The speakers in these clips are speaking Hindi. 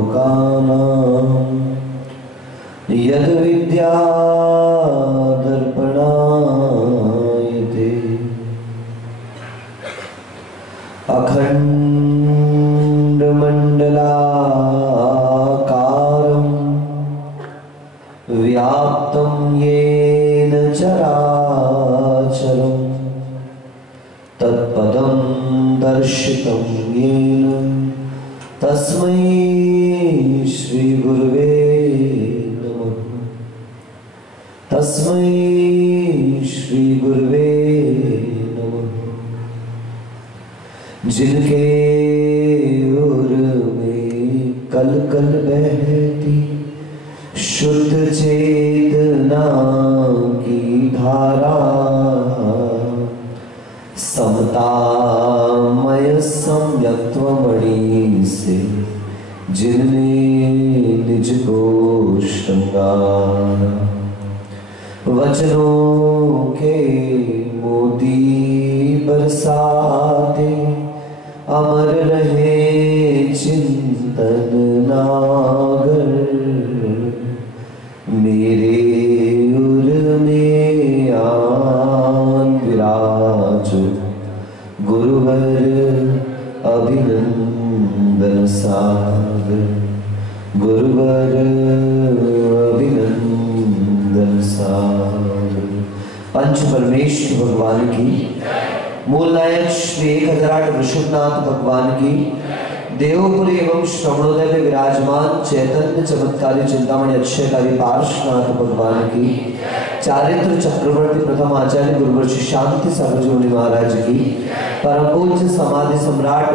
लोकानां यद् विद्या दर्पणायते अखण्डमण्डलाकारं व्याप्तं येन चराचरं तत्पदं दर्शितं येन तस्मै श्री गुरुवे नमः। तस्मै श्री गुरुवे नमः। जिनके उर में कल कल बहती शुद्ध चेतना की धारा, समतामय सम्यक्त्वमणि से जिनने निज को श्रृंगारा, वचनों के मोती बरसाते अमर रहे चिंतन नागर, मेरे उर में आन विराजो गुरुवर अभिनंदन सागर, गुरुवर अभिनंदन सागर। पंच परमेश्वर भगवान की, मूल नायक श्री 1008 वृषभनाथ भगवान की, देवपुरी एवं श्रवणोदय में विराजमान चैतन्य चमत्कारी चिंतामणि अक्षयकारी पार्श्वनाथ भगवान की, चारित्र चक्रवर्ती प्रथम आचार्य गुरुवर्षि शांति सागर जी महाराज की, परम पूज्य समाधि सम्राट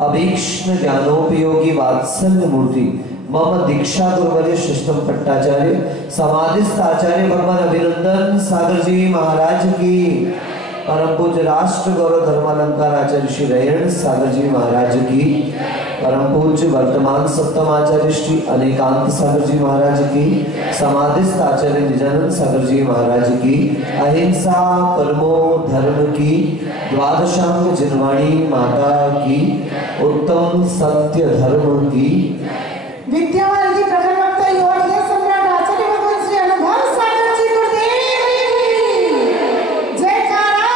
अभीक्ष्ण ज्ञानोपयोगी वात्सल्य मूर्ति मम दीक्षा गुरुवर्य श्रेष्ठम पट्टाचार्य समाधिस्थ आचार्य भगवान अभिनंदन सागर जी महाराज की, परम पूज्य राष्ट्र गौरव धर्मालंकार आचार्य श्री रयण सागर जी महाराज की, परम पूज्य वर्तमान सप्तम आचार्य श्री अनेकांत सागर जी महाराज की, समाधिस्थ आचार्य निजानंद सागर जी महाराज की, अहिंसा परमो धर्म की द्वादशांग जिनवाणी माता की, उत्तम सत्य धर्म की, विद्यावान जी प्रखर वक्ता योग्य सम्राट आचार्य भगवान श्री अनुभव सागर जी गुरुदेव की जयकारा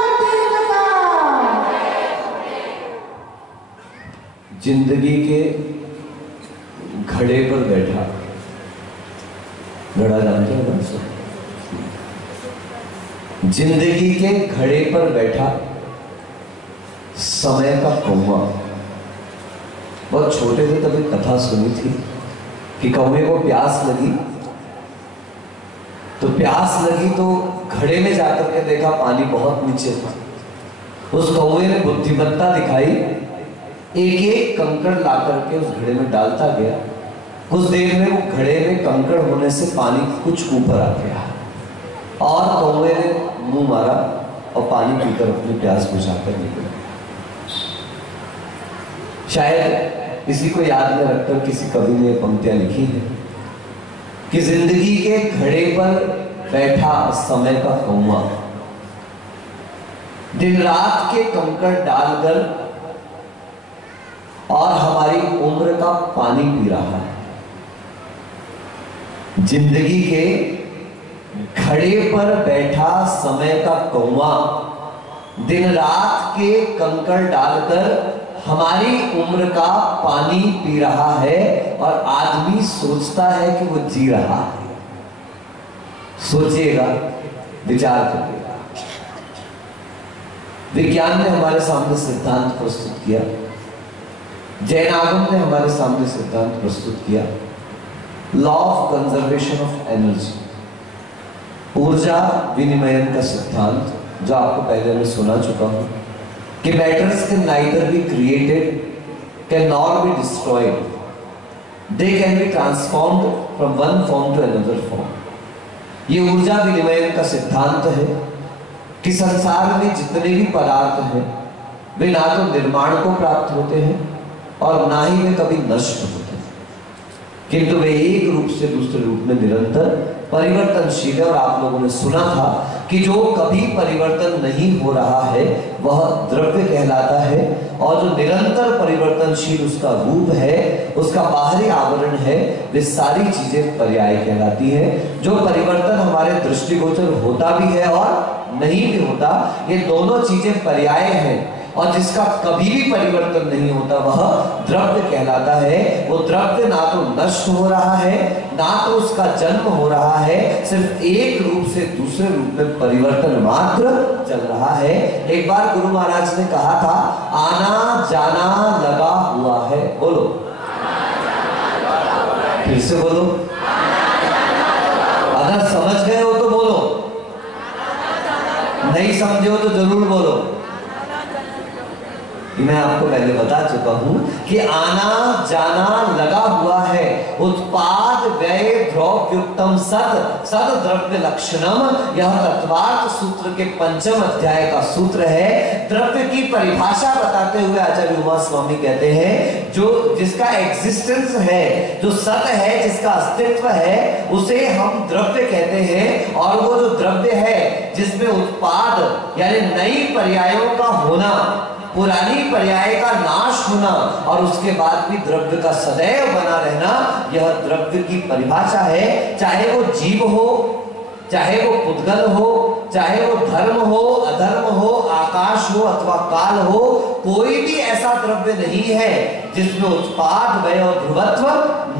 गुरुदेव का। जिंदगी के घड़े पर बैठा, घड़ा जानते हो ना सब, जिंदगी के घड़े पर बैठा समय का कौवा। बहुत छोटे थे तब एक कथा सुनी थी कि कौवे को प्यास लगी, तो प्यास लगी तो घड़े में जाकर के देखा पानी बहुत नीचे था। उस कौवे ने बुद्धिमत्ता दिखाई, एक एक कंकड़ ला करके उस घड़े में डालता गया। कुछ देर में वो घड़े में कंकड़ होने से पानी कुछ ऊपर आ गया और कौवे ने मुंह मारा और पानी पीकर अपनी प्यास बुझाकर निकला। शायद इसी को याद में रखकर किसी कवि ने पंक्तियां लिखी है कि जिंदगी के घड़े पर बैठा समय का कौवा, दिन रात के कंकड़ डालकर और हमारी उम्र का पानी पी रहा है। जिंदगी के घड़े पर बैठा समय का कौवा दिन रात के कंकड़ डालकर हमारी उम्र का पानी पी रहा है और आदमी सोचता है कि वो जी रहा है। सोचिएगा, विचार करिएगा। विज्ञान ने हमारे सामने सिद्धांत प्रस्तुत किया, जैन आगम ने हमारे सामने सिद्धांत प्रस्तुत किया, law of conservation of energy, ऊर्जा विनिमयन का सिद्धांत, जो आपको पहले मैं सुना चुका हूं कि matters can neither be created can nor be destroyed, they can be transformed from one form to another form। ये ऊर्जा विनिमयन का सिद्धांत है कि संसार में जितने भी पदार्थ हैं वे ना तो निर्माण को प्राप्त होते हैं और ना ही वे कभी नष्ट होते हैं, किंतु वे एक रूप से दूसरे रूप में निरंतर परिवर्तनशील है। और आप लोगों ने सुना था कि जो कभी परिवर्तन नहीं हो रहा है वह द्रव्य कहलाता है, और जो निरंतर परिवर्तनशील उसका रूप है, उसका बाहरी आवरण है, वे सारी चीजें पर्याय कहलाती है। जो परिवर्तन हमारे दृष्टिगोचर होता भी है और नहीं भी होता, ये दोनों चीजें पर्याय हैं। और जिसका कभी भी परिवर्तन नहीं होता वह द्रव्य कहलाता है। वो द्रव्य ना तो नष्ट हो रहा है, ना तो उसका जन्म हो रहा है, सिर्फ एक रूप से दूसरे रूप में परिवर्तन मात्र चल रहा है। एक बार गुरु महाराज ने कहा था, आना जाना लगा हुआ है। बोलो, फिर से बोलो। अगर समझ गए हो तो बोलो, नहीं समझे हो तो जरूर बोलो। मैं आपको पहले बता चुका हूं कि आना जाना लगा हुआ है। उत्पाद व्यय द्रव्युक्तम सद सद द्रव्य लक्षणम, यह तत्वार्थ सूत्र के 5वें अध्याय का सूत्र है। द्रव्य की परिभाषा बताते हुए आचार्य उमा स्वामी कहते हैं, जो जिसका एग्जिस्टेंस है, जो सत है, जिसका अस्तित्व है, उसे हम द्रव्य कहते हैं। और वो जो द्रव्य है जिसमें उत्पाद यानी नई पर्यायों का होना, पुरानी पर्याय का नाश होना और उसके बाद भी द्रव्य का सदैव बना रहना, यह द्रव्य की परिभाषा है। चाहे वो जीव हो, चाहे वो पुद्गल हो, चाहे वो धर्म हो, अधर्म हो, आकाश हो अथवा काल हो, कोई भी ऐसा द्रव्य नहीं है जिसमें उत्पाद व्यय और ध्रुवत्व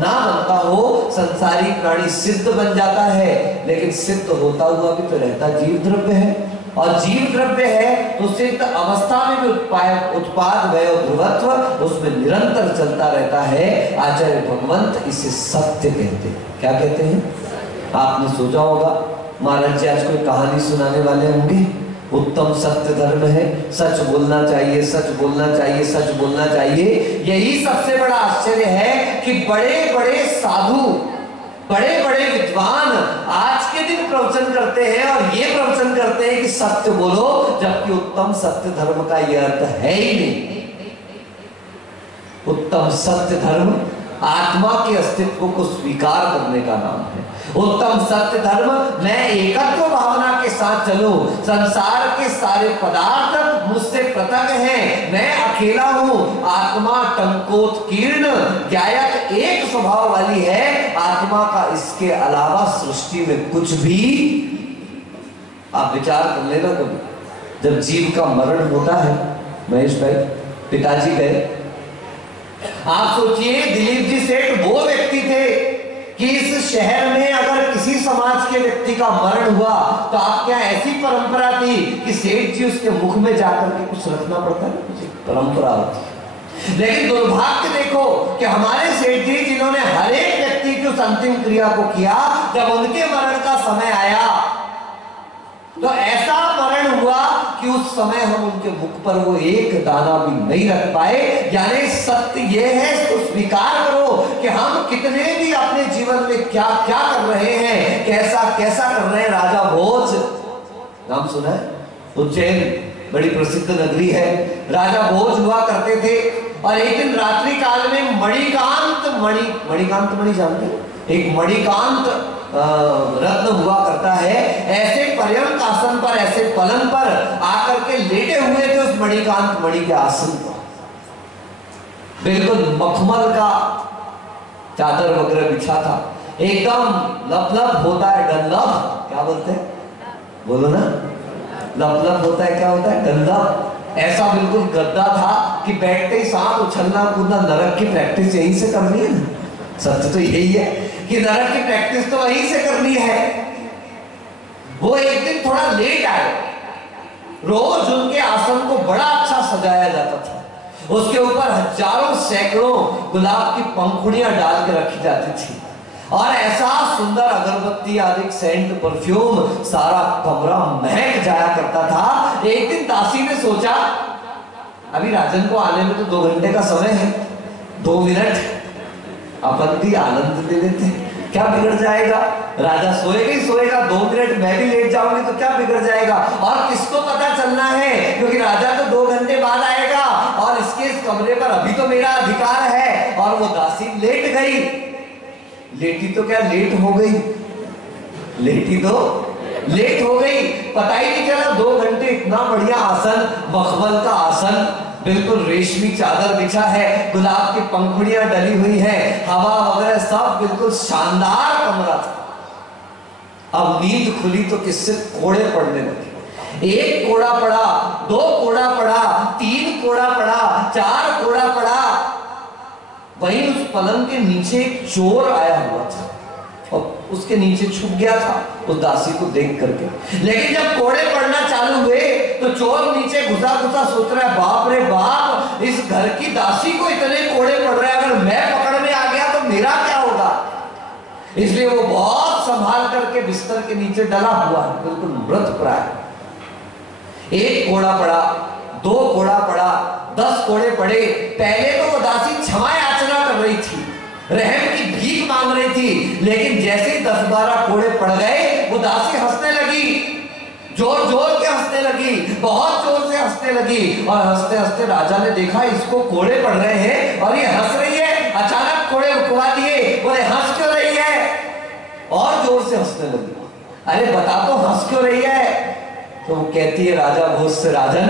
ना बनता हो। संसारी प्राणी सिद्ध बन जाता है, लेकिन सिद्ध होता हुआ भी तो रहता जीव द्रव्य है। और जीव द्रव्य है तो सिद्ध अवस्था में भी उत्पाद व्यय और ध्रुवत्व उसमें निरंतर चलता रहता है। आचार्य भगवंत इसे सत्य कहते हैं। क्या कहते हैं? आपने सोचा होगा महाराज जी आज कोई कहानी सुनाने वाले होंगे। उत्तम सत्य धर्म है, सच बोलना चाहिए, सच बोलना चाहिए, सच बोलना चाहिए। यही सबसे बड़ा आश्चर्य है कि बड़े बड़े साधु, बड़े बड़े विद्वान आज के दिन प्रवचन करते हैं और ये प्रवचन करते हैं कि सत्य बोलो, जबकि उत्तम सत्य धर्म का यह अर्थ है ही नहीं। उत्तम सत्य धर्म आत्मा के अस्तित्व को स्वीकार करने का नाम है। उत्तम सत्य धर्म मैं एकत्व भावना के साथ चलूं, संसार के सारे पदार्थ मुझसे पृथक हैं, मैं अकेला हूं, आत्मा टंकोत्कीर्ण गायक एक स्वभाव वाली है, आत्मा का इसके अलावा सृष्टि में कुछ भी। आप विचार कर लेना कभी, जब जीव का मरण होता है, महेश भाई पिताजी गए, आप सोचिए दिलीप जी सेठ वो व्यक्ति थे कि इस शहर में अगर किसी समाज के व्यक्ति का मरण हुआ तो आपके यहाँ ऐसी परंपरा थी कि सेठ जी उसके मुख में जाकर के कुछ रखना पड़ता है, कुछ परंपरा होती। लेकिन दुर्भाग्य देखो कि हमारे सेठ जी जिन्होंने हर एक व्यक्ति की उस अंतिम क्रिया को किया, जब उनके मरण का समय आया तो ऐसा मरण हुआ कि उस समय हम उनके मुख पर वो एक दाना भी नहीं रख पाए। यानी सत्य ये है, तो स्वीकार करो कि हम कितने भी अपने जीवन में क्या क्या कर रहे हैं, कैसा कैसा कर रहे हैं। राजा भोज नाम सुना है? उज्जैन बड़ी प्रसिद्ध नगरी है। राजा भोज हुआ करते थे और एक दिन रात्रि काल में मणिकांत मणि जानते हैं, एक मणिकांत रत्न हुआ करता है, ऐसे पर्यंत आसन पर, ऐसे पलंग पर आकर के लेटे हुए थे उस मणिकांत मणि के आसन पर। बिल्कुल मखमल का चादर वगैरह बिछा था, एकदम लप होता है डल्लप, क्या बोलते हैं बोलो ना, लप होता है, क्या होता है डल्लप। ऐसा बिल्कुल गद्दा था कि बैठते ही सांप उछलना कूदना, नरक की प्रैक्टिस यहीं से करनी है ना। सत्य तो यही है कि नरक की प्रैक्टिस तो वहीं से करनी है। वो एक दिन थोड़ा लेट आए। रोज उनके आसन को बड़ा अच्छा सजाया जाता था, उसके ऊपर हजारों सैकड़ों गुलाब की पंखुड़ियां डाल के रखी जाती थी और ऐसा सुंदर अगरबत्ती आदि सेंट परफ्यूम सारा कमरा महक जाया करता था। एक दिन दासी ने सोचा अभी राजन को आने में तो 2 घंटे का समय है, 2 मिनट अपन भी आनंद दे लेते, क्या बिगड़ जाएगा। राजा सोएगा ही सोएगा, 2 मिनट मैं भी लेट जाऊंगी तो क्या बिगड़ जाएगा। और किसको पता चलना है, क्योंकि राजा तो 2 घंटे बाद आएगा और इसके इस कमरे पर अभी तो मेरा अधिकार है। और वो दासी लेट गई, लेटी तो क्या लेट हो गई। लेटी तो लेट हो गई, पता ही नहीं चला। 2 घंटे इतना बढ़िया आसन, मखमल का आसन, बिल्कुल रेशमी चादर बिछा है, गुलाब की पंखुड़ियां डली हुई है, हवा वगैरह सब बिल्कुल शानदार कमरा था। अब नींद खुली तो किससे कोड़े पड़ने लगे। 1 कोड़ा पड़ा, 2 कोड़ा पड़ा, 3 कोड़ा पड़ा, 4 कोड़ा पड़ा। वहीं उस पलंग के नीचे एक चोर आया हुआ था और उसके नीचे छुप गया था उस दासी को देख करके। लेकिन जब कोड़े पड़ना चालू हुए तो चोर नीचे घुसा घुसा सोच रहा है, बाप रे बाप, इस घर की दासी को इतने कोड़े पड़ रहे हैं, अगर मैं पकड़ने आ गया तो मेरा क्या होगा। इसलिए वो बहुत संभाल करके बिस्तर के नीचे डला हुआ है, बिल्कुल मृत प्राय। 1 कोड़ा पड़ा, 2 कोड़ा पड़ा, 10 कोड़े पड़े। पहले तो वो दासी क्षमा याचना कर रही थी, रहम की भीख मांग रही थी, लेकिन जैसे ही 10-12 कोड़े पड़ गए वो दासी हंसने लगी, जोर जोर के हंसने लगी, बहुत जोर से हंसने लगी। और हंसते हंसते राजा ने देखा इसको कोड़े पड़ रहे हैं और ये हंस रही है। अचानक कोड़े रुकवा दिए, बोले हंस क्यों रही है, और जोर से हंसने लगी। अरे बता तो हंस क्यों रही है। तो वो कहती है राजा भोज से, राजन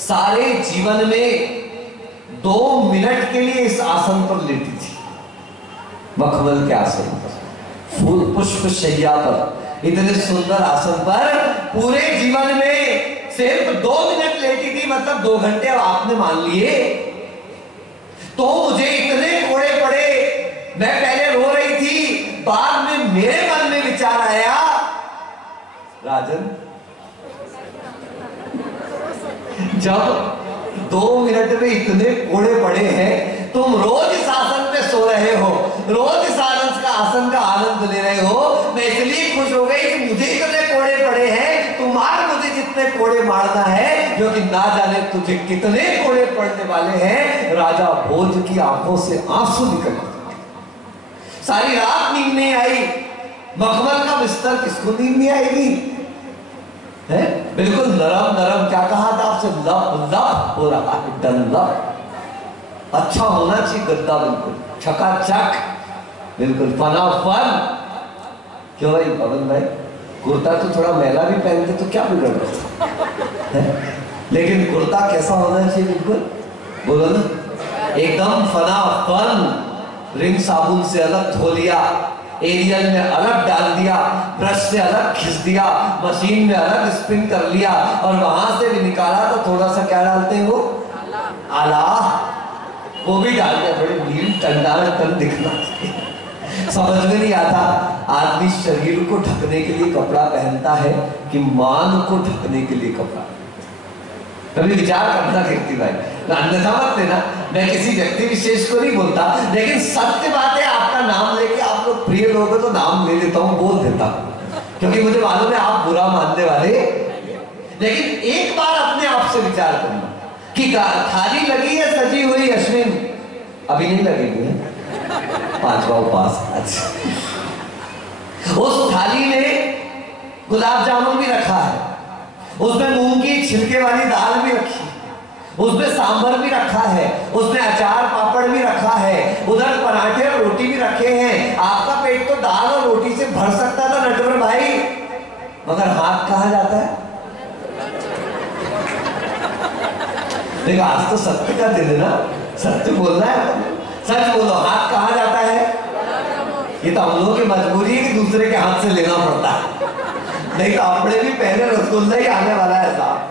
सारे जीवन में 2 मिनट के लिए इस आसन पर लेटी थी, मखमल के आसन पर, फूल पुष्प शैया पर, इतने सुंदर आसन पर पूरे जीवन में सिर्फ 2 मिनट लेटी थी, मतलब 2 घंटे आपने मान लिए। तो मुझे इतने कोड़े पड़े, मैं पहले रो रही थी, बाद में मेरे मन में विचार आया, राजन जब 2 मिनट में इतने कोड़े पड़े हैं, तुम रोज इस आसन पे सो रहे हो, रोज इस आसन का आनंद ले रहे हो, मैं इसलिए खुश हो गई कि मुझे इतने कोड़े पड़े हैं, तुम मार मुझे जितने कोड़े मारना है, क्योंकि ना जाने तुझे कितने कोड़े पड़ने वाले हैं। राजा भोज की आंखों से आंसू निकल, सारी रात नींद नहीं आई। मखमल का बिस्तर किसको नींद नहीं आएगी, है बिल्कुल नरम नरम। क्या कहा था आपसे, लप लप हो रहा है, डनलप। अच्छा होना चाहिए गद्दा, बिल्कुल चकाचक, बिल्कुल फनाफन। क्यों भाई पवन भाई, कुर्ता तो थोड़ा मैला भी पहनते तो क्या बिगड़ रहा है, लेकिन कुर्ता कैसा होना चाहिए, बिल्कुल बोलो ना, एकदम फनाफन। रिन साबुन से अलग धो लिया, एरियल में अलग डाल दिया, ब्रश से अलग खींच दिया, मशीन में अलग स्पिन कर लिया, और वहां से भी निकाला तो थोड़ा सा क्या डालते हैं वो, आला, वो भी डाल दिया, थोड़ी नील टन दिखना। समझ में नहीं आता, आदमी शरीर को ढकने के लिए कपड़ा पहनता है कि मान को ढकने के लिए कपड़ा। कभी विचार करना कीर्ति भाई, अन्यथा मत लेना, मैं किसी व्यक्ति विशेष को नहीं बोलता, लेकिन सत्य बात है, आपका नाम लेके आप लोग प्रिय लोग तो नाम ले लेता हूँ, बोल देता हूँ, क्योंकि मुझे मालूम है आप बुरा मानने वाले। लेकिन एक बार अपने आप से विचार करना कि थाली लगी है सजी हुई, अश्विन अभी नहीं लगेगी है, 5वां उपास आज। उस थाली में गुलाब जामुन भी रखा है, उसमें मूंग की छिलके वाली दाल भी रखी है, उसमें सांभर भी रखा है, उसमें अचार पापड़ भी रखा है, उधर पराठे और रोटी भी रखे हैं। आपका पेट तो दाल और रोटी से भर सकता था नटवर भाई, मगर हाथ कहाँ जाता है। देखो आज तो सत्य का दिन है ना, सत्य बोलना है, सच बोलो, हाथ कहाँ जाता है। ये तो हम लोगों की मजबूरी है कि दूसरे के हाथ से लेना पड़ता है, नहीं तो अपने भी पहले रसगुल्ला ही आने वाला है साहब।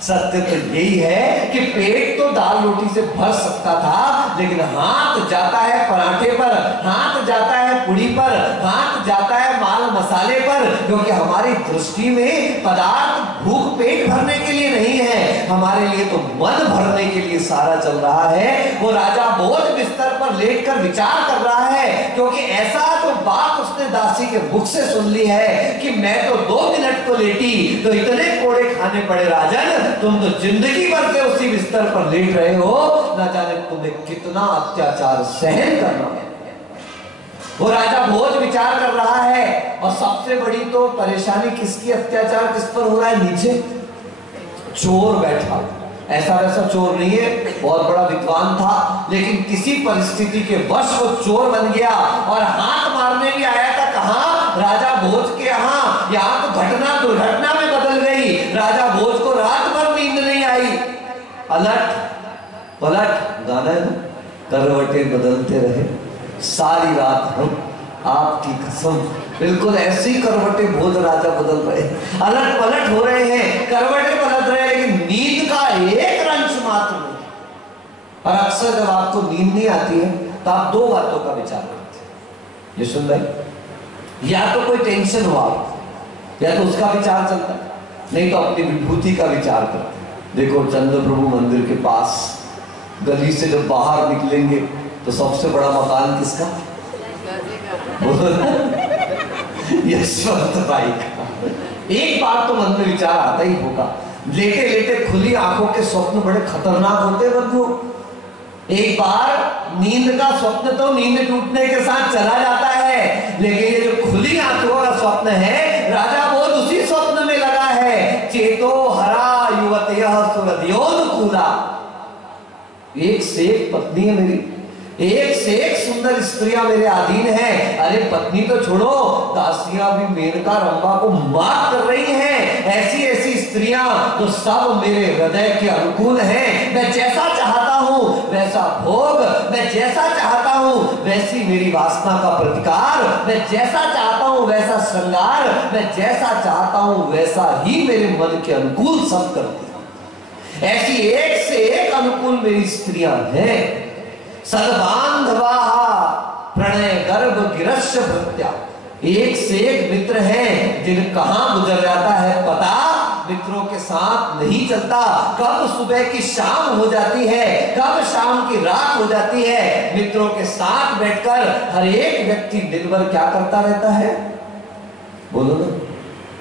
सत्य तो यही है कि पेट तो दाल रोटी से भर सकता था, लेकिन हाथ जाता है पराठे पर, हाथ जाता है पुड़ी पर, हाथ जाता है माल मसाले पर, क्योंकि हमारी दृष्टि में पदार्थ भूख पेट भरने के लिए नहीं है, हमारे लिए तो मन भरने के लिए सारा चल रहा है। वो राजा भोज बिस्तर पर लेटकर विचार कर रहा है, क्योंकि ऐसा जो बात उसने दासी के मुख से सुन ली है कि मैं तो 2 मिनट को लेटी तो इतने कोड़े खाने पड़े, राजन तुम तो जिंदगी भर से उसी बिस्तर पर लेट रहे हो, ना जाने तुम्हें कितना अत्याचार सहन करना है। वो राजा भोज विचार कर रहा है, और सबसे बड़ी तो परेशानी किसकी, अत्याचार किस पर हो रहा है, नीचे चोर बैठा, ऐसा वैसा चोर नहीं है, बहुत बड़ा विद्वान था, लेकिन किसी परिस्थिति के वश वो चोर बन गया और हाथ मारने भी आया था। कहां? राजा भोज के यहाँ। यहाँ तो घटना दुर्घटना में बदल गई। राजा भोज को रात भर नींद नहीं आई। अलट पलट गाना है ना, करवटें बदलते रहे सारी रात हम, आपकी कसम बिल्कुल ऐसी करवटें भोज राजा बदल रहे हैं, अलट पलट हो रहे हैं, करवटें बदल रहे हैं, लेकिन नींद का एक रंच मात्र नहीं। और अक्सर जब आपको नींद नहीं आती है तो आप दो बातों का विचार करते हैं। ये सुन भाई, या तो कोई टेंशन हो आप, या तो उसका विचार चलता है, नहीं तो अपनी विभूति का विचार करते हैं। देखो चंद्र प्रभु मंदिर के पास गली से जब बाहर निकलेंगे तो सबसे बड़ा मकान किसका? यशवंत भाई का। एक बार तो मन में विचार आता ही होगा, लेटे लेटे खुली आंखों के स्वप्न बड़े खतरनाक होते बंधु। एक बार नींद का स्वप्न तो नींद टूटने के साथ चला जाता है, लेकिन ये जो खुली आंखों का स्वप्न है, राजा भोज उसी स्वप्न में लगा है। चेतो हरा युवतयः सुरद्योनुकूला। एक से एक पत्नी है मेरी, एक से एक सुंदर स्त्रियां मेरे अधीन हैं। अरे पत्नी तो छोड़ो, दासियां भी मेनका रंभा को मात कर रही हैं। ऐसी ऐसी स्त्रियां जो सब मेरे हृदय के अनुकूल हैं। मैं जैसा चाहता हूं वैसा भोग, मैं जैसा चाहता हूं वैसी मेरी वासना का प्रतिकार, मैं जैसा चाहता हूं वैसा श्रृंगार, मैं जैसा चाहता हूं वैसा ही मेरे मन के अनुकूल सब करती। ऐसी एक से एक अनुकूल मेरी स्त्रियां हैं। सद्बांधवा प्रणय गर्भ गिरश्य भृत्या। एक से एक मित्र हैं, दिन कहां गुजर जाता है पता मित्रों के साथ नहीं चलता। कब सुबह की शाम हो जाती है, कब शाम की रात हो जाती है, मित्रों के साथ बैठकर हर एक व्यक्ति दिन भर क्या करता रहता है? बोलो ना,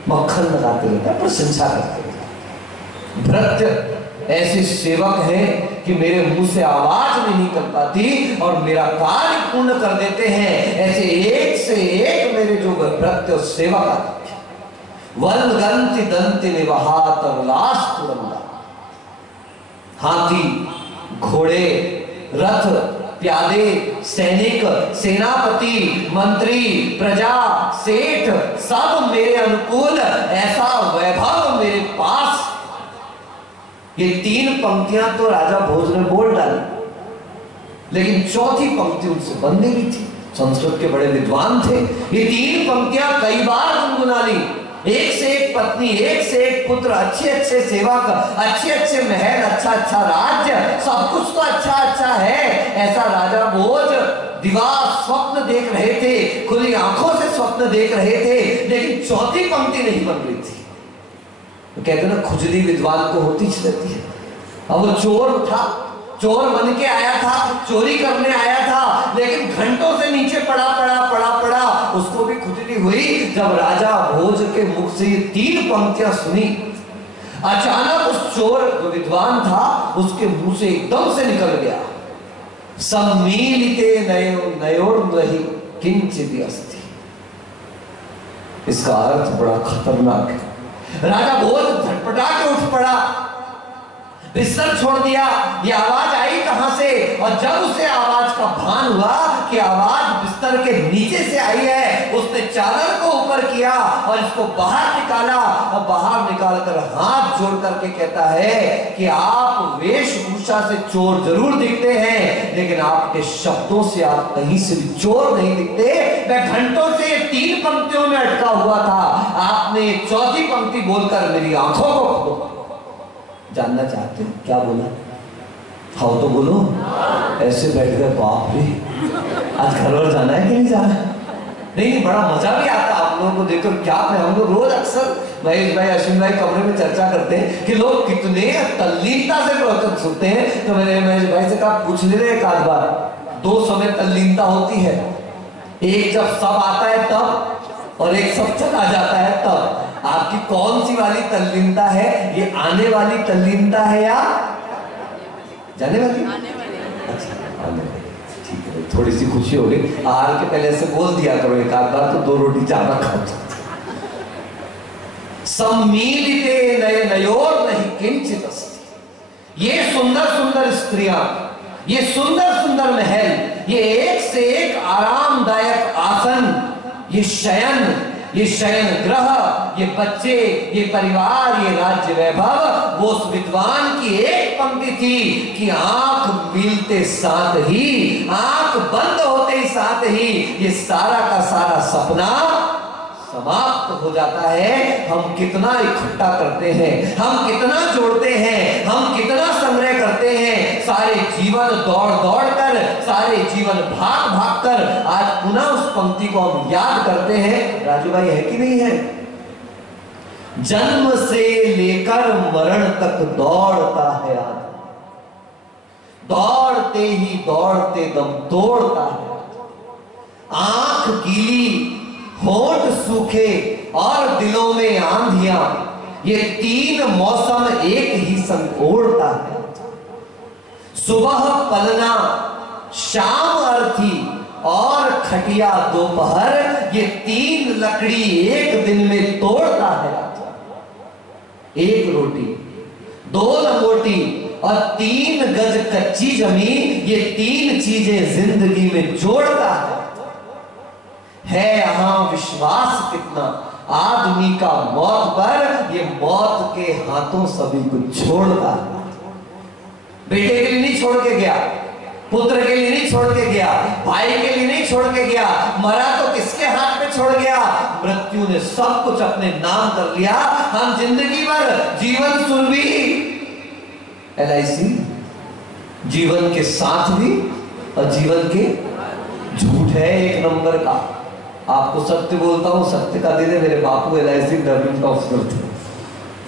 मक्खन लगाते रहता है, प्रशंसा करते रहता है। भृत्य ऐसे सेवक हैं कि मेरे मुंह से आवाज भी नहीं कर पाती और मेरा कार्य पूर्ण कर देते हैं। ऐसे एक से एक मेरे जो भृत्य सेवक आते, वल्गंति दंति निवहात उल्लासपुरंदा। हाथी, घोड़े, रथ, प्यादे, सैनिक, सेनापति, मंत्री, प्रजा, सेठ सब मेरे अनुकूल। ऐसा वैभव मेरे पास। ये तीन पंक्तियां तो राजा भोज ने बोल डाली, लेकिन चौथी पंक्ति उनसे बननी भी थी। संस्कृत के बड़े विद्वान थे। ये तीन पंक्तियां कई बार गुनगुना ली। एक से एक पत्नी, एक से एक पुत्र, अच्छे अच्छे सेवक, अच्छे अच्छे महल, अच्छा अच्छा राज्य, सब कुछ तो अच्छा अच्छा है। ऐसा राजा भोज दिवा स्वप्न देख रहे थे, खुली आंखों से स्वप्न देख रहे थे, लेकिन चौथी पंक्ति नहीं बन रही थी। तो कहते ना, खुजली विद्वान को होती रहती है। अब वो चोर था, चोर बन के आया था, चोरी करने आया था, लेकिन घंटों से नीचे पड़ा पड़ा, उसको भी खुजली हुई जब राजा भोज के मुख से ये तीन पंक्तियां सुनी। अचानक उस चोर जो विद्वान था उसके मुंह से एकदम से निकल गया, सम्मीलिते नयोर्महि किंचित् अस्ति। इसका अर्थ बड़ा खतरनाक है। राजा भोज झटपटा के उठ पड़ा, बिस्तर छोड़ दिया। ये आवाज आई कहां से? और जब उसे आवाज का भान हुआ कि आवाज बिस्तर के नीचे से आई है, उसने चादर को ऊपर किया और इसको बाहर निकाला। और बाहर निकालकर हाथ जोड़ करके कहता है कि आप वेशभूषा से चोर जरूर दिखते हैं, लेकिन आपके शब्दों से आप कहीं से भी चोर नहीं दिखते। मैं घंटों से तीन पंक्तियों में अटका हुआ था, आपने चौथी पंक्ति बोलकर मेरी आंखों को जानना चाहते हो क्या बोला? हाँ तो बोलो। ऐसे बैठ गए, बाप रे, आज घर और जाना है कि नहीं जाना? नहीं, बड़ा मजा भी आता आप लोगों को देखकर। क्या हम लोग रोज अक्सर महेश भाई, अश्विन भाई कमरे में चर्चा करते हैं कि लोग कितने तल्लीनता से प्रवचन सुनते हैं। तो मैंने महेश भाई से कहा, पूछ ले रहे एक आध बार, दो समय तल्लीनता होती है, एक जब सब आता है तब, और एक सब चला जाता है तब। आपकी कौन सी वाली तल्लीनता है? ये आने वाली तल्लीनता है या जाने वाली? अच्छा, आने वाली। ठीक है, थोड़ी सी खुशी हो गई। आहार के पहले से बोल दिया करो एक आध बार, तो 2 रोटी ज्यादा खाओ। सम्मीलिते नयोर्महि किंचित् अस्ति। ये सुंदर सुंदर स्त्रियां, ये सुंदर सुंदर महल, ये एक से एक आरामदायक आसन, ये शयन ग्रह, ये बच्चे, ये परिवार, ये राज्य वैभव, वो उस विद्वान की एक पंक्ति थी कि आंख मिलते साथ ही, आंख बंद होते ही साथ ही ये सारा का सारा सपना समाप्त हो जाता है। हम कितना इकट्ठा करते हैं, हम कितना जोड़ते हैं, हम कितना संग्रह करते हैं, सारे जीवन दौड़ दौड़ कर, सारे जीवन भाग भाग कर आज पुनः उस पंक्ति को हम याद करते हैं। राजू भाई है कि नहीं है? जन्म से लेकर मरण तक दौड़ता है आदमी, दौड़ते ही दौड़ते दम तोड़ता है। आंख गीली, होंठ सूखे और दिलों में आंधियां, ये तीन मौसम एक ही संग ओढ़ता है। सुबह पलना, शाम अर्थी और खटिया दोपहर, ये तीन लकड़ी एक दिन में तोड़ता है। एक रोटी, दो लंगोटी और 3 गज कच्ची जमीन, ये तीन चीजें जिंदगी में जोड़ता है यहाँ विश्वास कितना आदमी का मौत पर, ये मौत के हाथों सभी को छोड़ता है। बेटे के लिए नहीं छोड़ के गया, पुत्र के लिए नहीं छोड़ के गया, भाई के लिए नहीं छोड़ के गया, मरा तो किसके हाथ में छोड़ गया? मृत्यु ने सब कुछ अपने नाम कर लिया। हम जिंदगी भर जीवन सुरभि LIC, जीवन के साथ भी और जीवन के झूठ है एक नंबर का। आपको सत्य बोलता हूं, सत्य का दे मेरे बापू LIC डब्ल्यू का ऑफिसर थे,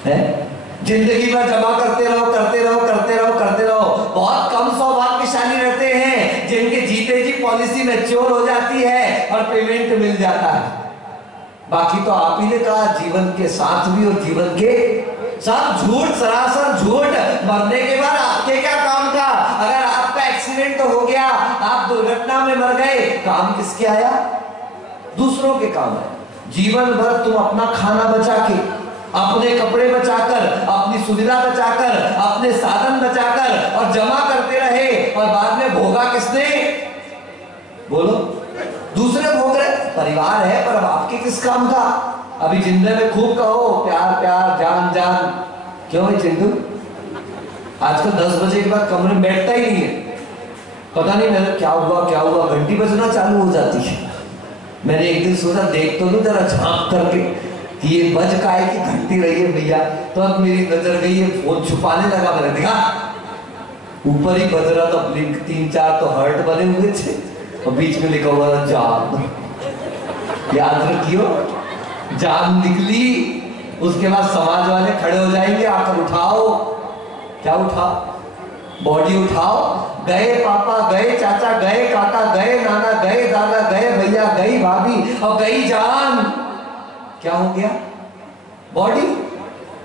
है? जिंदगी भर जमा करते रहो करते रहो करते रहो करते रहो। बहुत कम सौभाग्यशाली रहते हैं जिनके जीते जी पॉलिसी मैच्योर हो जाती है और पेमेंट मिल जाता है। बाकी तो आप ही ने कहा जीवन के साथ भी और जीवन के सब झूठ, सरासर झूठ। मरने के बाद आपके क्या काम का? अगर आपका एक्सीडेंट तो हो गया, आप दुर्घटना में मर गए, काम किसके आया? दूसरों के काम है। जीवन भर तुम अपना खाना बचा के, अपने कपड़े बचाकर, अपनी सुविधा बचाकर, अपने साधन बचाकर और जमा करते रहे और बाद में भोगा किसने? बोलो, दूसरे भोग रहे। परिवार है पर अब आपके किस काम का? अभी जिंदगी में खूब कहो प्यार प्यार, जान जान। क्यों है चिंटू? आजकल 10 बजे के बाद कमरे में बैठता ही नहीं है। पता नहीं मेरा क्या हुआ, घंटी बजना चालू हो जाती है। मैंने एक दिन सोचा देख तो नहीं जरा झांक करके कि ये बज का है कि घंटी रही है भैया। तो अब मेरी नजर गई है, फोन छुपाने लगा, मैंने देखा ऊपर ही बज रहा था ब्लिंक, 3-4 तो हर्ट बने हुए थे और बीच में लिखा हुआ था जान। याद रखियो, जान निकली। उसके बाद समाज वाले खड़े हो जाएंगे, आकर उठाओ। क्या उठाओ? बॉडी उठाओ। गए पापा, गए चाचा, गए काका, गए नाना, गए दादा, गए भैया, गई भाभी और गई जान। क्या हो गया? बॉडी।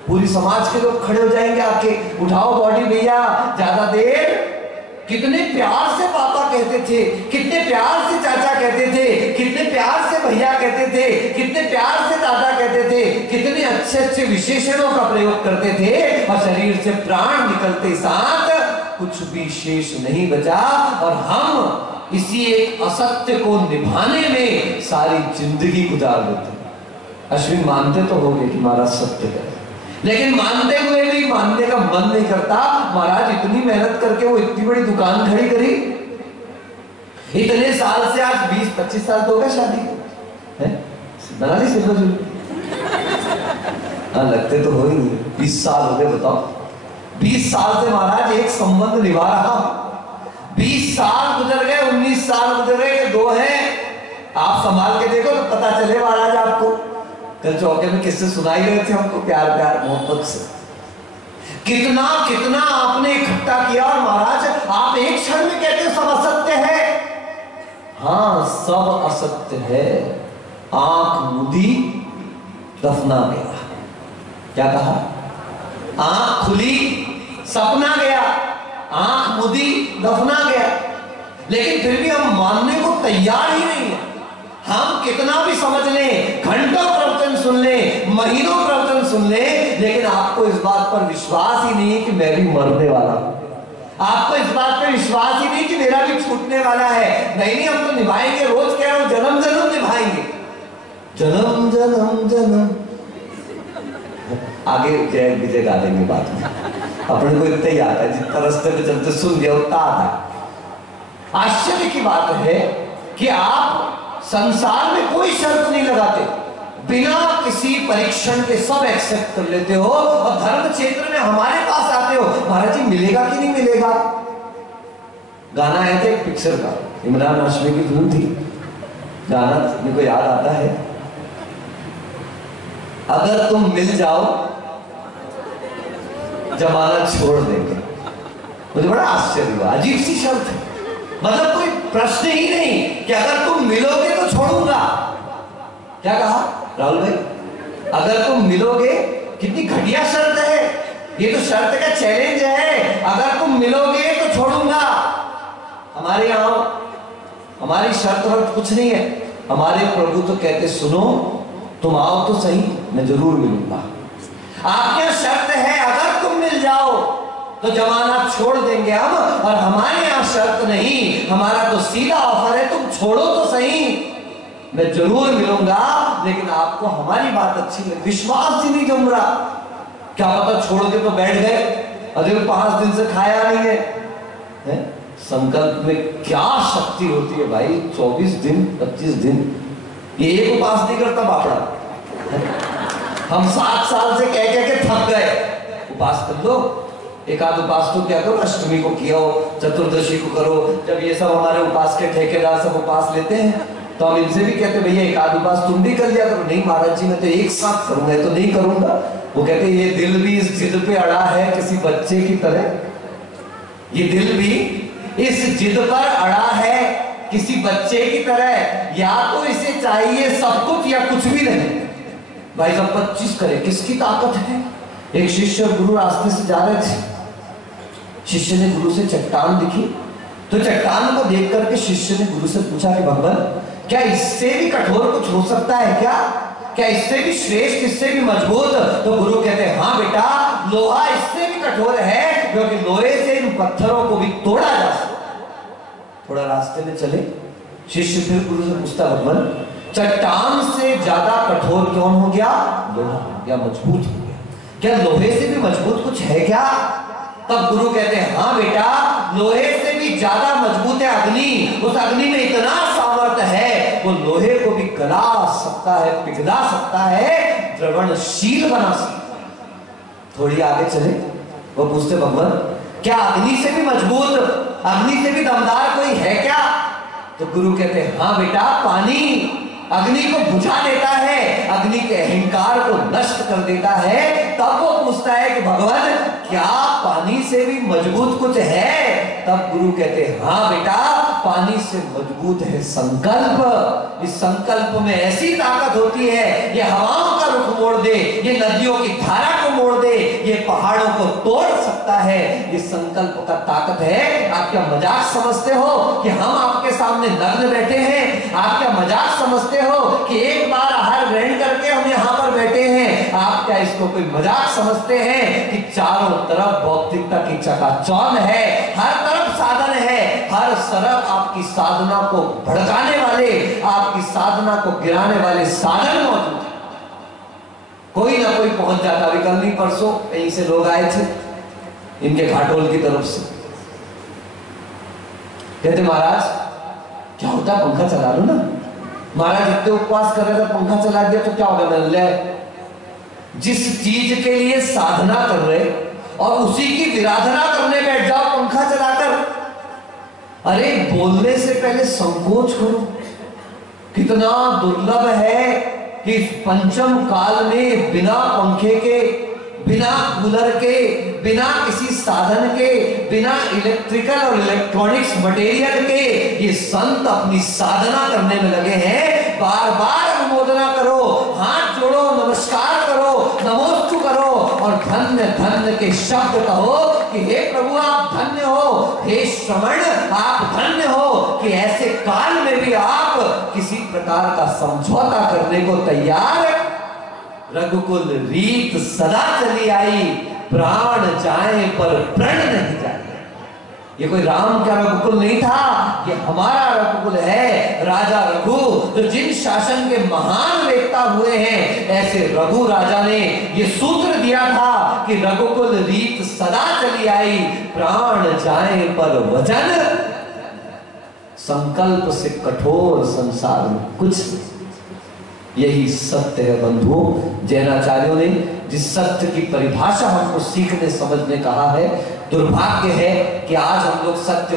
पूरी समाज के लोग खड़े हो जाएंगे आके, उठाओ बॉडी भैया। ज्यादा देर। कितने प्यार से पापा कहते थे, कितने प्यार से चाचा कहते थे, कितने प्यार से भैया कहते थे, कितने प्यार से दादा कहते थे, कितने अच्छे अच्छे विशेषणों का प्रयोग करते थे और शरीर से प्राण निकलते साथ कुछ भी शेष नहीं बचा। और हम इसी एक असत्य को निभाने में सारी जिंदगी गुजार देते। अश्विन मानते तो होंगे कि महाराज सत्य है, लेकिन मानते हुए भी मानने का मन नहीं करता। महाराज इतनी मेहनत करके वो इतनी बड़ी दुकान खड़ी करी, इतने साल से, आज 20-25 साल तो हो गए शादी को, बना ली सिर्फ हाँ, लगते तो हो ही नहीं। 20 साल हो गए, बताओ। 20 साल से महाराज एक संबंध निभा रहा। 20 साल गुजर गए, 19 साल गुजर गए, 2 हैं। आप संभाल के देखो तो पता चले महाराज आपको। कल चौके में किससे सुनाई रहे थे हमको, प्यार प्यार मोहब्बत से। कितना कितना आपने इकट्ठा किया और महाराज आप एक क्षण में कहते सब असत्य है। हाँ, सब असत्य है। आंख मुदी दफना गया। क्या कहा? आंख खुली सपना गया, आंख मुदी दफना गया। लेकिन फिर भी हम मानने को तैयार ही नहीं है हम कितना भी समझ लें, घंटों प्रवचन सुन लें, महीनों प्रवचन सुन लें, लेकिन आपको इस बात पर विश्वास ही नहीं है कि मैं भी मरने वाला हूं। आपको इस बात पर विश्वास ही नहीं कि मेरा भी छूटने वाला है। नहीं, हम तो निभाएंगे, रोज कह रहा हूं, जन्म जन्म निभाएंगे, जन्म जन्म जन्म। आगे जय विजय गा देंगे बाद में, अपने को इतना ही आता है, जितना रास्ते पे चलते सुन गया उतना आता है। आश्चर्य की बात है कि आप संसार में कोई शर्त नहीं लगाते, बिना किसी परीक्षण के सब एक्सेप्ट कर लेते हो, और धर्म क्षेत्र में हमारे पास आते हो, महाराज जी मिलेगा कि नहीं मिलेगा। गाना आया था एक पिक्चर का, इमरान हाशमी की धुन थी, गाना मेरे को याद आता है, अगर तुम मिल जाओ जमानत छोड़ देंगे। मुझे बड़ा आश्चर्य हुआ, अजीब सी शर्त है, मतलब कोई प्रश्न ही नहीं कि अगर तुम मिलोगे तो छोड़ूंगा। क्या कहा राहुल भाई, अगर तुम मिलोगे, कितनी घटिया शर्त है ये, तो शर्त का चैलेंज है, अगर तुम मिलोगे तो छोड़ूंगा। हमारे यहां हमारी शर्त वर्त कुछ नहीं है, हमारे प्रभु तो कहते सुनो तुम आओ तो सही, मैं जरूर मिलूंगा। आपके शर्त है अगर तुम मिल जाओ तो जमानत छोड़ देंगे हम, और हमारे यहां शर्त नहीं, हमारा तो सीधा ऑफर है, तुम छोड़ो तो सही, मैं जरूर मिलूंगा, लेकिन आपको हमारी बात अच्छी लगी। विश्वास ही नहीं जम रहा, क्या पता छोड़ के तो बैठ गए, अरे 5 दिन से खाया नहीं है? संकल्प में क्या शक्ति होती है भाई, 24 दिन 25 दिन, ये एक उपास नहीं करता बापड़ा। हम 7 साल से कह के थक गए, उपास कर लो, एक आध उपास तो क्या करो, अष्टमी को किया हो, चतुर्दशी को करो। जब ये सब हमारे उपास के ठेकेदार सब उपास लेते हैं तो हम इनसे भी कहते भैया एक आध उपास तुम भी कर लिया करो। नहीं महाराज जी मैं तो एक साथ करूंगा, तो नहीं करूंगा। वो कहते ये दिल भी इस जिद पे अड़ा है किसी बच्चे की तरह, ये दिल भी इस जिद पर अड़ा है किसी बच्चे की तरह, या तो इसे चाहिए सब कुछ या कुछ भी नहीं। भाई साहब 25 करे, किसकी ताकत है। एक शिष्य और गुरु रास्ते से जा रहे थे, शिष्य ने गुरु से चट्टान दिखी, तो चट्टान को देख करके शिष्य ने गुरु से पूछा कि भगवान क्या इससे भी कठोर कुछ हो सकता है क्या इससे भी श्रेष्ठ, इससे भी मजबूत। तो गुरु कहते हैं हाँ बेटा, लोहा इससे भी कठोर है, क्योंकि लोहे से इन पत्थरों को भी तोड़ा जा सकता। थोड़ा रास्ते में चले, शिष्य फिर गुरु से पूछता भगवान चट्टान से ज्यादा कठोर कौन हो गया, लोहा हो गया, मजबूत हो गया, क्या लोहे से भी मजबूत कुछ है क्या। तब गुरु कहते हैं हाँ बेटा, लोहे से भी ज्यादा मजबूत है अग्नि, उस अग्नि में इतना सामर्थ्य है, वो लोहे को भी गला सकता है, पिघला सकता है, द्रवणशील बना सकता है। थोड़ी आगे चले, वो पूछते भगवान क्या अग्नि से भी मजबूत, अग्नि से भी दमदार कोई है क्या। तो गुरु कहते हैं हाँ बेटा, पानी अग्नि को बुझा देता है, अग्नि के अहंकार को नष्ट कर देता है। तब वो पूछता है कि भगवान क्या पानी से भी मजबूत कुछ है। तब गुरु कहते हैं हाँ बेटा, पानी से मजबूत है संकल्प। इस संकल्प में ऐसी ताकत होती है, ये हवाओं का रुख मोड़ दे, ये नदियों की धारा को मोड़ दे, ये पहाड़ों को तोड़ सकता है। ये संकल्प का ताकत है। आप क्या मजाक समझते हो कि हम आपके सामने नग्न बैठे हैं। आप क्या मजाक समझते हो कि एक बार आहार ग्रहण करके हम यहाँ पर बैठे हैं। आप क्या इसको कोई मजाक समझते हैं कि चारों तरफ भौतिकता की चकाचौंध है, हर तरफ साधन है, हर तरफ आपकी साधना को भड़काने वाले, आपकी साधना को गिराने वाले साधन मौजूद है। कोई ना कोई पहुंच जाता। अभी कल नहीं परसों कहीं से लोग आए थे इनके घाटोल की तरफ से, कहते महाराज क्या होता है पंखा चला लो ना। महाराज इतने उपवास कर रहे थे, पंखा चला दिया तो क्या होगा। ले जिस चीज के लिए साधना कर रहे और उसी की विराधना करने बैठ जाओ पंखा चलाकर। अरे बोलने से पहले संकोच करो। कितना दुर्लभ है कि पंचम काल में बिना पंखे के, बिना कूलर के, बिना किसी साधन के, बिना इलेक्ट्रिकल और इलेक्ट्रॉनिक्स मटेरियल के ये संत अपनी साधना करने में लगे हैं। बार बार अनुमोदना करो, हाथ जोड़ो, नमस्कार करो, नमोस्तु करो और धन्य धन्य के शब्द कहो कि हे प्रभु आप धन्य हो, हे श्रवण आप धन्य हो कि ऐसे काल में भी आप की किसी प्रकार का समझौता करने को तैयार। रघुकुल रीत सदा चली आई, प्राण जाए पर प्रण नहीं जाए। ये कोई राम का रघुकुल नहीं था, ये हमारा रघुकुल है। राजा रघु जो जिन शासन के महान वेत्ता हुए हैं, ऐसे रघु राजा ने ये सूत्र दिया था कि रघुकुल रीत सदा चली आई, प्राण जाए पर वचन। संकल्प से कठोर संसार में कुछ नहीं। यही सत्य है बंधुओं। जैनाचार्यों ने जिस सत्य की परिभाषा हमको सीखने समझने कहा है, दुर्भाग्य है कि आज हम लोग सत्य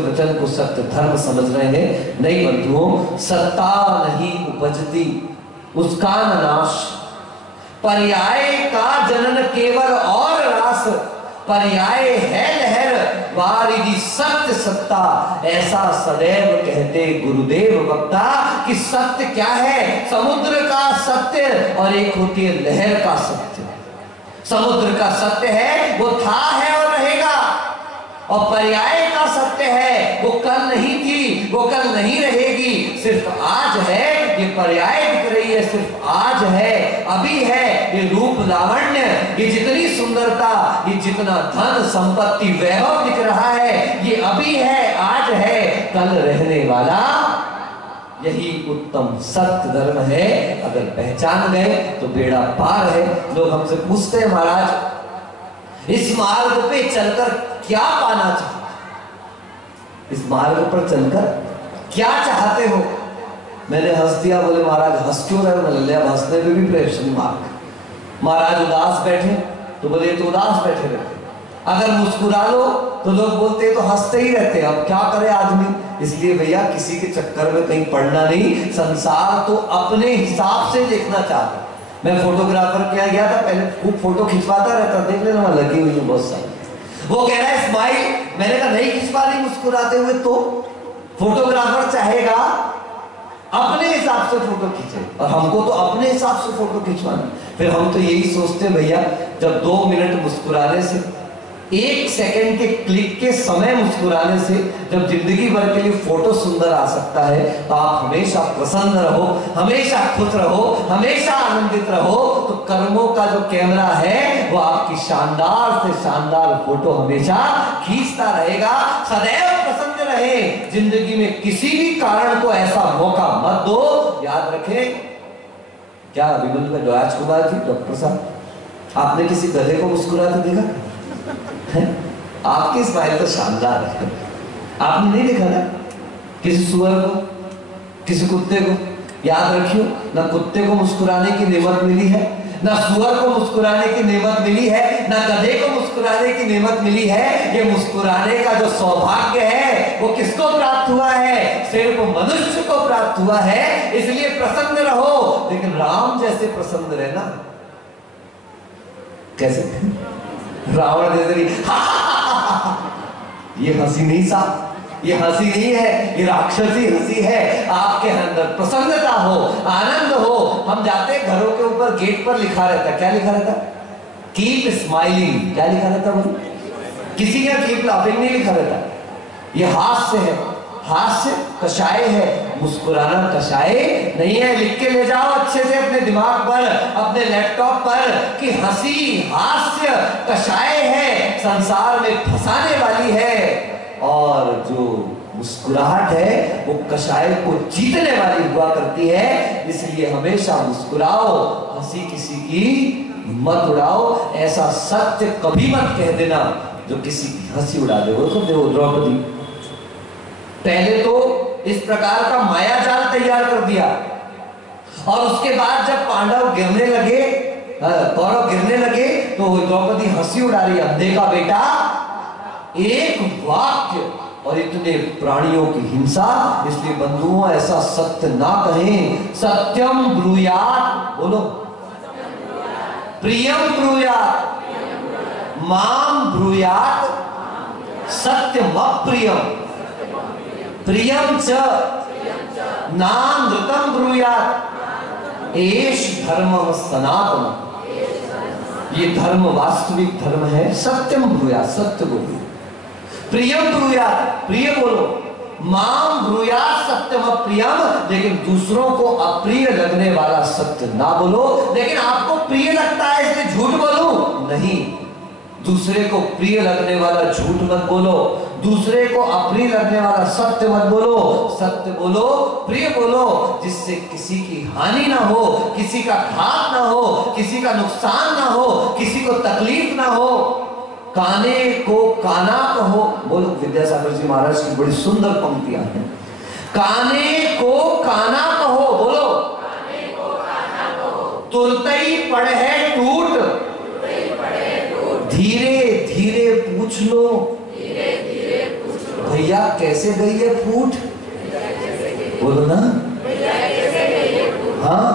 वचन को सत्य धर्म समझ रहे हैं। नहीं बंधुओं, सत्ता नहीं उपजती उसका न नाश, पर्याय का जनन केवल और रास, पर्याय है लहर वारिधि सत्य सत्ता, ऐसा सदैव कहते गुरुदेव वक्ता। कि सत्य क्या है? समुद्र का सत्य और एक होती है लहर का सत्य। समुद्र का सत्य है वो था है और रहेगा, और पर्याय का सत्य है वो कल नहीं थी, वो कल नहीं रहेगी, सिर्फ आज है। ये पर्याय दिख रही है, सिर्फ आज है, अभी है। ये रूप लावण्य, ये जितनी सुंदरता, ये जितना धन संपत्ति वैभव दिख रहा है, ये अभी है, आज है, कल रहने वाला। यही उत्तम सत्य धर्म है। अगर पहचान गए तो बेड़ा पार है। लोग हमसे पूछते हैं, महाराज इस मार्ग पे चलकर क्या पाना चाहते? इस मार्ग पर चलकर क्या चाहते हो? मैंने हंस दिया, बोले महाराज हंस क्यों रहे हो? मैंने हंसने में भी प्रेम मार्ग। महाराज उदास बैठे तो बोले तो उदास बैठे रहते, अगर मुस्कुरा लो तो लोग बोलते तो हंसते ही रहते। अब क्या करे आदमी? इसलिए भैया किसी के चक्कर में कहीं पड़ना नहीं। संसार तो अपने हिसाब से देखना चाहता। मैं फोटोग्राफर क्या गया था, पहले खूब फोटो खिंचवाता रहता, देख लेना वहां लगी हुई है बहुत सारी। वो कह रहा है स्माइल, मैंने कहा नहीं खिंचवा रही मुस्कुराते हुए। तो फोटोग्राफर चाहेगा अपने हिसाब से फोटो खींचे, और हमको तो अपने हिसाब से फोटो खिंचवाना। फिर हम तो यही सोचते भैया, जब 2 मिनट मुस्कुराने से, 1 सेकंड के क्लिक के समय मुस्कुराने से जब जिंदगी भर के लिए फोटो सुंदर आ सकता है, तो आप हमेशा प्रसन्न रहो, हमेशा खुश रहो, हमेशा आनंदित रहो। तो कर्मों का जो कैमरा है वो आपकी शानदार से शानदार फोटो हमेशा खींचता रहेगा। सदैव प्रसन्न रहे। जिंदगी में किसी भी कारण को ऐसा मौका मत दो। याद रखें, क्या विमल में राजकुमार जी डॉक्टर साहब, आपने किसी गधे को मुस्कुराते देखा? आपकी स्माइल तो शानदार है। आपने नहीं देखा ना किसी सुअर को, किसी कुत्ते को? याद रखियो, ना कुत्ते को मुस्कुराने की नेमत मिली है, ना सुअर को मुस्कुराने की नेमत मिली है, ना गधे को मुस्कुराने की नेमत मिली है। ये मुस्कुराने का जो सौभाग्य है वो किसको प्राप्त हुआ है? सिर्फ मनुष्य को प्राप्त हुआ है। इसलिए प्रसन्न रहो, लेकिन राम जैसे प्रसन्न रहना। कैसे? रावण जैसे नहीं। ये हंसी नहीं साहब, ये हंसी नहीं है, ये राक्षसी हंसी है। आपके अंदर प्रसन्नता हो, आनंद हो। हम जाते घरों के ऊपर गेट पर लिखा रहता, क्या लिखा रहता? Keep smiling. क्या लिखा रहता? वो किसी का कीप लाफिंग नहीं लिखा रहता। ये हास्य है, हास्य कषाय है, मुस्कुराना कषाय नहीं है। लिख के ले जाओ अच्छे से अपने दिमाग पर, अपने लैपटॉप पर कि हंसी हास्य कषाय है, संसार में फंसाने वाली है। और जो मुस्कुराहट है वो कषाय को जीतने वाली हुआ करती है। इसलिए हमेशा मुस्कुराओ, हंसी किसी की मत उड़ाओ। ऐसा सत्य कभी मत कह देना जो किसी की हंसी उड़ा दे। वो तो देखो द्रौपदी पहले तो इस प्रकार का माया जाल तैयार कर दिया, और उसके बाद जब पांडव गिरने लगे, कौरव गिरने लगे, तो द्रौपदी हंसी उड़ा रही, अंधे का बेटा एक वाक्य और इतने प्राणियों की हिंसा। इसलिए बंधुओं ऐसा सत्य ना कहें। सत्यम ब्रूयात, बोलो प्रियम ब्रूयात, माम ब्रूयात सत्यम अप्रियम, प्रियम च नानृतम ब्रूयात, एष धर्म सनातन। ये धर्म वास्तविक धर्म है। सत्यम ब्रूयात, सत्य बोलो। प्रियम ब्रूयात, प्रिय बोलो। माम ब्रूयात सत्यम प्रियम, लेकिन दूसरों को अप्रिय लगने वाला सत्य ना बोलो। लेकिन आपको प्रिय लगता है इसलिए झूठ बोलूं नहीं, दूसरे को प्रिय लगने वाला झूठ मत बोलो, दूसरे को अप्रिय लगने वाला सत्य मत बोलो। सत्य बोलो, प्रिय बोलो, जिससे किसी की हानि ना हो, किसी का घात ना हो, किसी का नुकसान ना हो, किसी को तकलीफ ना हो। काने को काना कहो, बोलो। विद्यासागर जी महाराज की बड़ी सुंदर पंक्तियां हैं। काने को काना कहो, बोलो। तुरतई पड़ है टूट, धीरे धीरे पूछ लो, भैया कैसे गई है फूट, बोलो ना। हाँ,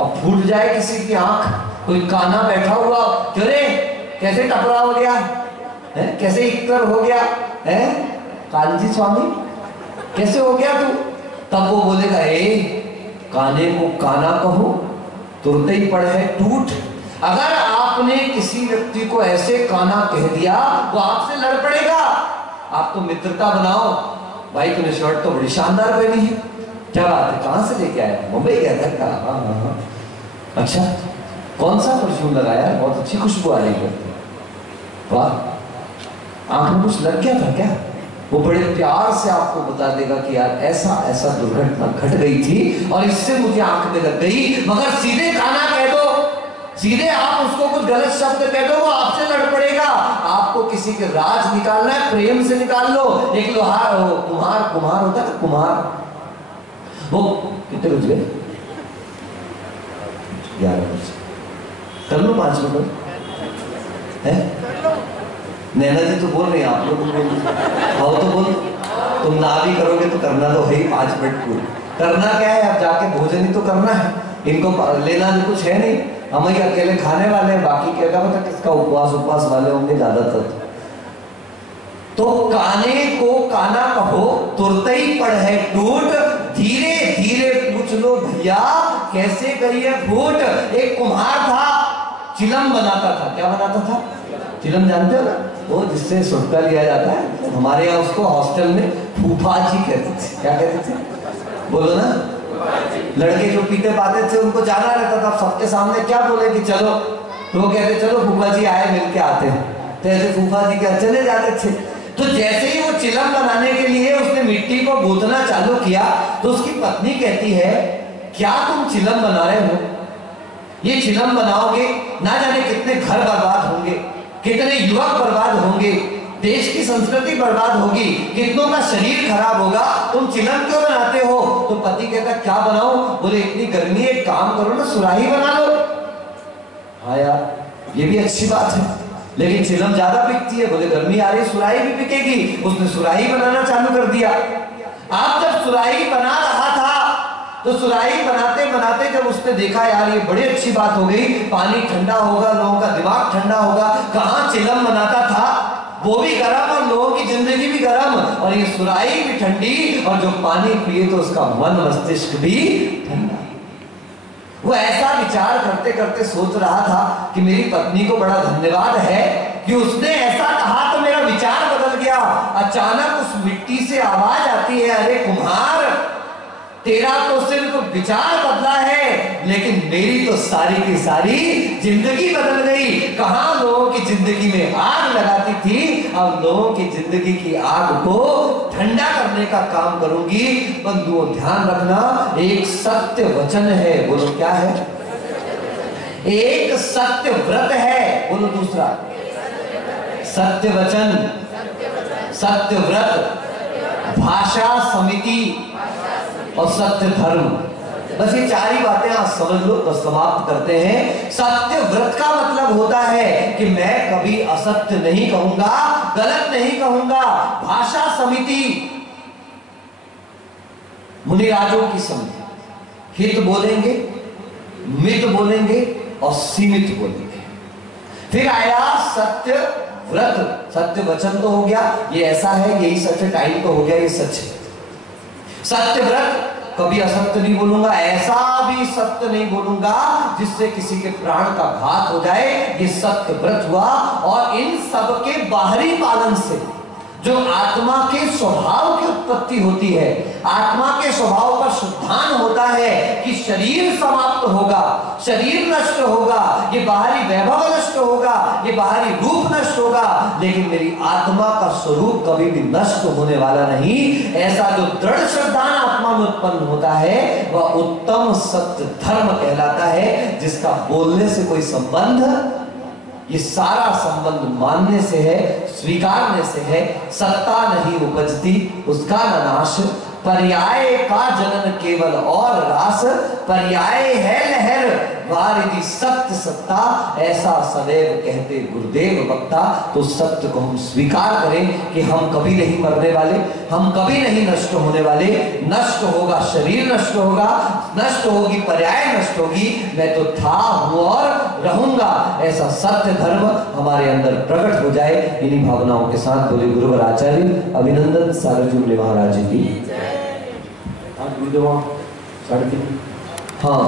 अब फूट जाए किसी की आंख, कोई काना बैठा हुआ, क्यों रे कैसे टपरा हो गया है, कैसे इक्कर हो गया है, कालजी स्वामी कैसे हो गया तू, तब वो बोलेगा ए काने को काना कहो, तुरते ही पड़ है टूट। अगर आपने किसी व्यक्ति को ऐसे काना कह दिया वो आपसे लड़ पड़ेगा। आप तो मित्रता बनाओ, भाई तूने शर्ट तो बड़ी शानदार पहनी है, क्या बात है, कहां से लेके आया, मुंबई गया था क्या, हाँ हाँ हाँ, अच्छा कौन सा परफ्यूम लगाया, बहुत अच्छी खुशबू आ रही है, वाह आंख में कुछ लग गया था क्या। वो बड़े प्यार से आपको बता देगा कि यार ऐसा ऐसा दुर्घटना घट गई थी और इससे मुझे आंख में लग गई। मगर सीधे काना कह दो, सीधे आप उसको कुछ गलत शब्द कह दो, वो आपसे लड़ पड़ेगा। आपको किसी के राज निकालना है, प्रेम से निकाल लो। एक लोहार कुम्हार होता है ना, कुम्हार, वो कितने बज गए, 11 बजे, कर लो 5 मिनट है। नैना जी तो बोल रही है, आप लोग बोल तो बोल, तुम ना भी करोगे तो करना तो है ही 5 मिनट पूरी। करना क्या है, अब जाके भोजन ही तो करना है, इनको लेना भी कुछ है नहीं, हम ही अकेले खाने वाले हैं, बाकी क्या पता किसका उपवास वाले होंगे ज्यादातर। तो काने को काना कहो, तुरते ही पड़ है टूट, धीरे धीरे पूछ लो भैया कैसे करिए फूट। एक कुम्हार था, चिलम बनाता था। क्या बनाता था, चिलम जानते हो ना, वो जिससे सुटका लिया जाता है। हमारे यहाँ उसको हॉस्टल में फूफा जी कहते थे। क्या कहते थे, बोलो ना। लड़के जो पीते पाते थे उनको जाना रहता था, सबके सामने क्या बोले कि चलो, तो वो कहते चलो फूफा जी आए मिलके आते हैं, तो ऐसे फूफा जी क्या चले जाते थे। तो जैसे ही वो चिलम बनाने के लिए उसने मिट्टी को गूंथना चालू किया तो उसकी पत्नी कहती है क्या तुम चिलम बना रहे हो, ये चिलम बनाओगे ना जाने कितने घर बर्बाद होंगे, कितने युवक बर्बाद होंगे, देश की संस्कृति बर्बाद होगी, कितनों का शरीर खराब होगा, तुम चिलम क्यों बनाते हो। तो पति कहता क्या बनाऊं, बोले इतनी गर्मी है, एक काम करो ना सुराही बना लो। हाँ यार ये भी अच्छी बात है, लेकिन चिलम ज्यादा बिकती है। बोले गर्मी आ रही है सुराही भी बिकेगी। उसने सुराही बनाना चालू कर दिया। आप जब सुराही बना रहा था तो सुराही बनाते बनाते जब उसने देखा यार ये बड़ी अच्छी बात हो गई, पानी ठंडा होगा, लोगों का दिमाग ठंडा होगा, कहां चिलम बनाता था वो भी गर्म और लोगों की जिंदगी भी गर्म और ये सुराही भी ठंडी, और जो पानी पिए तो उसका मन मस्तिष्क भी ठंडा। वो ऐसा विचार करते करते सोच रहा था कि मेरी पत्नी को बड़ा धन्यवाद है कि उसने ऐसा कहा तो मेरा विचार बदल गया। अचानक उस मिट्टी से आवाज आती है अरे कुम्हार, तेरा तो सिर्फ विचार बदला है लेकिन मेरी तो सारी की सारी जिंदगी बदल गई। कहां लोगों की जिंदगी में आग लगाती थी, अब लोगों की जिंदगी की आग को ठंडा करने का काम करूंगी। बंधुओं ध्यान रखना, एक सत्य वचन है, बोलो क्या है, एक सत्य व्रत है, बोलो दूसरा सत्य वचन, सत्य व्रत, भाषा समिति और सत्य धर्म। बस ये 4 ही बातें आप समझ लो, बस समाप्त करते हैं। सत्य व्रत का मतलब होता है कि मैं कभी असत्य नहीं कहूंगा, गलत नहीं कहूंगा। भाषा समिति, मुनिराजों की समिति, हित बोलेंगे, मित बोलेंगे और सीमित बोलेंगे। फिर आया सत्य व्रत, सत्य वचन तो हो गया, ये ऐसा है, यही सच है, टाइम तो हो गया, ये सच है। सत्य व्रत, कभी असत्य नहीं बोलूंगा, ऐसा भी सत्य नहीं बोलूंगा जिससे किसी के प्राण का घात हो जाए, ये सत्य व्रत हुआ। और इन सब के बाहरी पालन से जो आत्मा के स्वभाव की उत्पत्ति होती है, आत्मा के स्वभाव शरीर समाप्त होगा, शरीर नष्ट होगा, ये बाहरी वैभव नष्ट होगा, ये बाहरी रूप नष्ट होगा, लेकिन मेरी आत्मा का स्वरूप कभी भी नष्ट होने वाला नहीं। ऐसा जो दृढ़ श्रद्धान आत्मा में उत्पन्न होता है वह उत्तम सत्य धर्म कहलाता है, जिसका बोलने से कोई संबंध, ये सारा संबंध मानने से है, स्वीकारने से है। सत्ता नहीं उपजती उसका न नाश, पर्याय का जनन केवल और रास, पर्याय है लहर वारिधि सत्य सत्ता, ऐसा सदैव कहते गुरुदेव वक्ता। तो सत्य को हम स्वीकार करें कि हम कभी नहीं मरने वाले, हम कभी नहीं नष्ट होने वाले। नष्ट होगा शरीर, नष्ट होगा, नष्ट होगी पर्याय, नष्ट होगी, मैं तो था, हूं और रहूंगा। ऐसा सत्य धर्म हमारे अंदर प्रकट हो जाए। इन्हीं भावनाओं के साथ बोले गुरुवर आचार्य अभिनंदन सार्वजनिक महाराज की। गुरुदेव हाँ